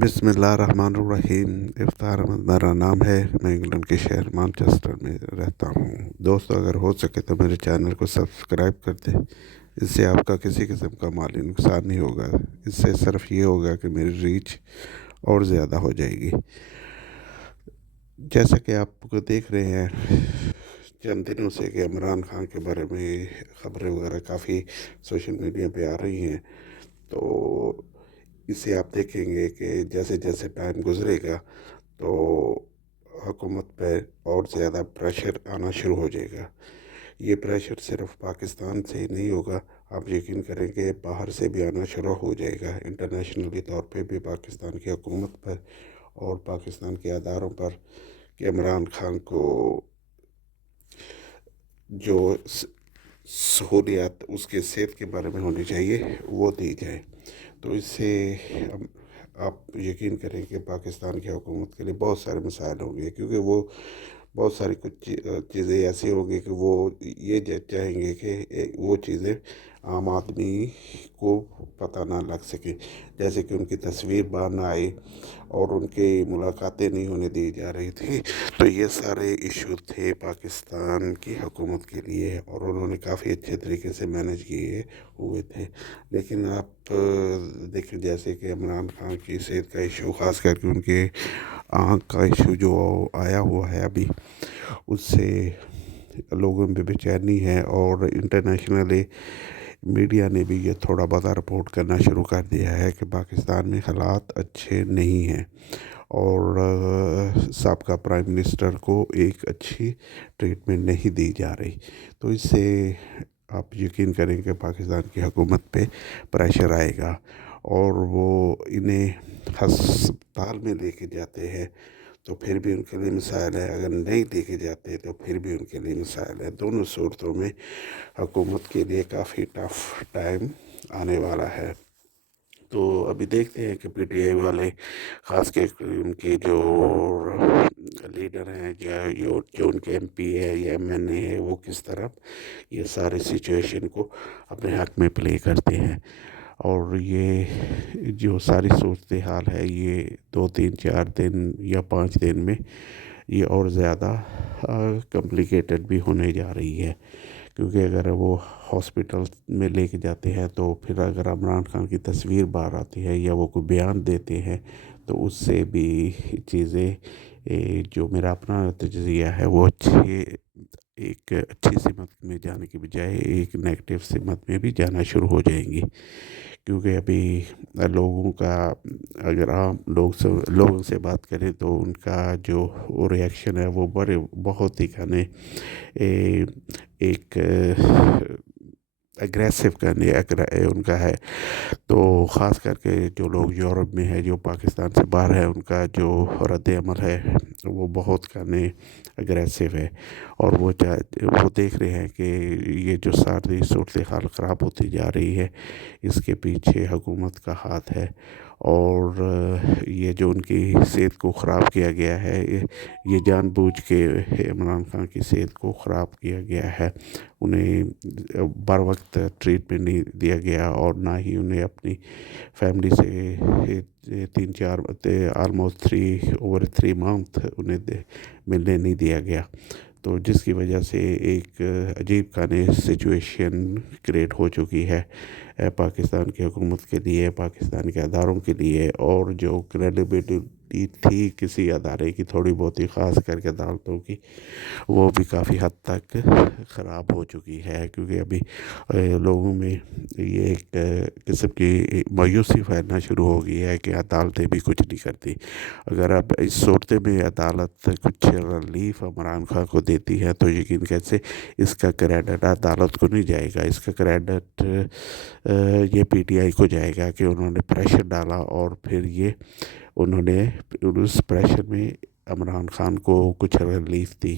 بسم اللہ الرحمن الرحیم۔ افطار احمد میرا نام ہے، میں انگلینڈ کے شہر مانچسٹر میں رہتا ہوں۔ دوستو، اگر ہو سکے تو میرے چینل کو سبسکرائب کر دیں۔ اس سے آپ کا کسی قسم کا مالی نقصان نہیں ہوگا، اس سے صرف یہ ہوگا کہ میری ریچ اور زیادہ ہو جائے گی۔ جیسا کہ آپ کو دیکھ رہے ہیں چند دنوں سے کہ عمران خان کے بارے میں خبریں وغیرہ کافی سوشل میڈیا پہ آ رہی ہیں، تو اس سے آپ دیکھیں گے کہ جیسے جیسے ٹائم گزرے گا تو حکومت پہ اور زیادہ پریشر آنا شروع ہو جائے گا۔ یہ پریشر صرف پاکستان سے ہی نہیں ہوگا، آپ یقین کریں کہ باہر سے بھی آنا شروع ہو جائے گا، انٹرنیشنلی طور پہ بھی پاکستان کی حکومت پر اور پاکستان کے اداروں پر، کہ عمران خان کو جو سہولیات اس کے صحت کے بارے میں ہونی چاہیے وہ دی جائے۔ تو اس سے آپ یقین کریں کہ پاکستان کی حکومت کے لیے بہت سارے مسائل ہوں گے، کیونکہ وہ بہت ساری کچھ چیزیں ایسی ہوں گی کہ وہ یہ چاہیں گے کہ وہ چیزیں عام آدمی کو پتہ نہ لگ سکے، جیسے کہ ان کی تصویر باہر نہ آئی اور ان کی ملاقاتیں نہیں ہونے دی جا رہی تھی۔ تو یہ سارے ایشو تھے پاکستان کی حکومت کے لیے، اور انہوں نے کافی اچھے طریقے سے مینج کیے ہوئے تھے۔ لیکن آپ دیکھیں جیسے کہ عمران خان کی صحت کا ایشو، خاص کر کے ان کے آنکھ کا ایشو جو آیا ہوا ہے ابھی، اس سے لوگوں میں بے چینی ہے، اور انٹرنیشنلی میڈیا نے بھی یہ تھوڑا بہت رپورٹ کرنا شروع کر دیا ہے کہ پاکستان میں حالات اچھے نہیں ہیں، اور سابقہ پرائم منسٹر کو ایک اچھی ٹریٹمنٹ نہیں دی جا رہی۔ تو اس سے آپ یقین کریں کہ پاکستان کی حکومت پہ پریشر آئے گا، اور وہ انہیں ہسپتال میں لے کے جاتے ہیں تو پھر بھی ان کے لیے مسائل ہے، اگر نہیں لے کے جاتے تو پھر بھی ان کے لیے مسائل ہے۔ دونوں صورتوں میں حکومت کے لیے کافی ٹف ٹائم آنے والا ہے۔ تو ابھی دیکھتے ہیں کہ پی ٹی آئی والے، خاص کے ان کے جو لیڈر ہیں یا جو ان کے ایم پی ہے یا ایم این اے ہے، وہ کس طرح یہ سارے سچویشن کو اپنے حق میں پلے کرتے ہیں، اور یہ جو ساری صورتحال ہے یہ 2 3 4 دن یا 5 دن میں یہ اور زیادہ کمپلیکیٹڈ بھی ہونے جا رہی ہے، کیونکہ اگر وہ ہاسپٹل میں لے کے جاتے ہیں تو پھر اگر عمران خان کی تصویر باہر آتی ہے یا وہ کوئی بیان دیتے ہیں تو اس سے بھی چیزیں، جو میرا اپنا تجزیہ ہے، وہ ایک اچھی سمت میں جانے کی بجائے ایک نیگیٹو سمت میں بھی جانا شروع ہو جائیں گی، کیونکہ ابھی لوگوں کا، اگر عام لوگوں سے بات کریں تو ان کا جو ریئیکشن ہے وہ بہت ہی ایک اگریسو کرنے ان کا ہے۔ تو خاص کر کے جو لوگ یورپ میں ہے، جو پاکستان سے باہر ہے، ان کا جو رد عمل ہے وہ بہت اگریسو ہے، اور وہ دیکھ رہے ہیں کہ یہ جو ساری صورتحال خراب ہوتی جا رہی ہے، اس کے پیچھے حکومت کا ہاتھ ہے، اور یہ جو ان کی صحت کو خراب کیا گیا ہے، یہ جان بوجھ کے عمران خان کی صحت کو خراب کیا گیا ہے۔ انہیں بر وقت ٹریٹمنٹ نہیں دیا گیا، اور نہ ہی انہیں اپنی فیملی سے 3 4 آلموسٹ 3 انہیں ملنے نہیں دیا گیا، تو جس کی وجہ سے ایک عجیب سچویشن کریٹ ہو چکی ہے پاکستان کی حکومت کے لیے، پاکستان کے اداروں کے لیے، اور جو کریڈیبلٹی تھی کسی ادارے کی، تھوڑی بہت ہی خاص کر کے عدالتوں کی، وہ بھی کافی حد تک خراب ہو چکی ہے، کیونکہ ابھی لوگوں میں یہ ایک قسم کی مایوسی پھیلنا شروع ہو گئی ہے کہ عدالتیں بھی کچھ نہیں کرتی۔ اگر اب اس صورت میں عدالت کچھ ریلیف عمران خان کو دیتی ہے تو یقین کیسے اس کا کریڈٹ عدالت کو نہیں جائے گا، اس کا کریڈٹ یہ پی ٹی آئی کو جائے گا کہ انہوں نے پریشر ڈالا، اور پھر انہوں نے اس پریشر میں عمران خان کو کچھ ریلیف دی۔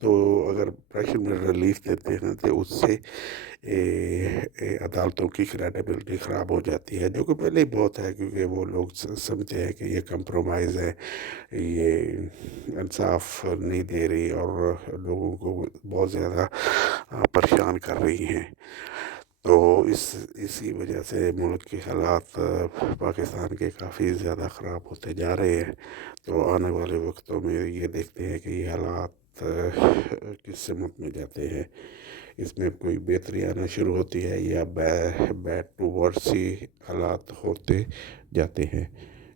تو اگر پریشر میں ریلیف دیتے ہیں تو اس سے عدالتوں کی کریڈیبلٹی خراب ہو جاتی ہے، جو کہ پہلے ہی بہت ہے، کیونکہ وہ لوگ سمجھتے ہیں کہ یہ کمپرومائز ہے، یہ انصاف نہیں دے رہی، اور لوگوں کو بہت زیادہ پریشان کر رہی ہیں۔ تو اسی وجہ سے ملک کے حالات پاکستان کے کافی زیادہ خراب ہوتے جا رہے ہیں۔ تو آنے والے وقتوں میں یہ دیکھتے ہیں کہ یہ حالات کس سمت میں جاتے ہیں، اس میں کوئی بہتری آنا شروع ہوتی ہے یا بیڈ ٹو ورس ہی حالات ہوتے جاتے ہیں۔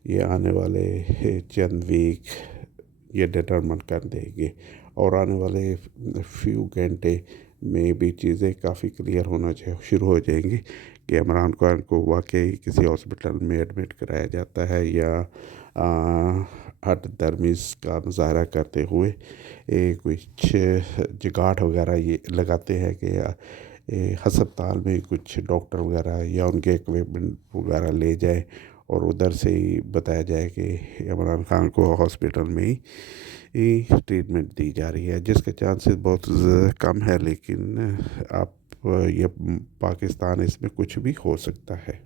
یہ آنے والے چند ویک یہ ڈٹرمن کر دیں گے، اور آنے والے فیو گھنٹے میں بھی چیزیں کافی کلیئر ہونا شروع ہو جائیں گی کہ عمران خان کو واقعی کسی ہاسپٹل میں ایڈمٹ کرایا جاتا ہے یا ہٹ درمیز کا مظاہرہ کرتے ہوئے کچھ جگاڑ وغیرہ یہ لگاتے ہیں کہ ہسپتال میں کچھ ڈاکٹر وغیرہ یا ان کے اکوپمنٹ وغیرہ لے جائیں اور ادھر سے ہی بتایا جائے کہ عمران خان کو ہاسپٹل میں ہی ٹریٹمنٹ دی جا رہی ہے، جس کے چانسز بہت کم ہے، لیکن آپ یہ پاکستان اس میں کچھ بھی ہو سکتا ہے۔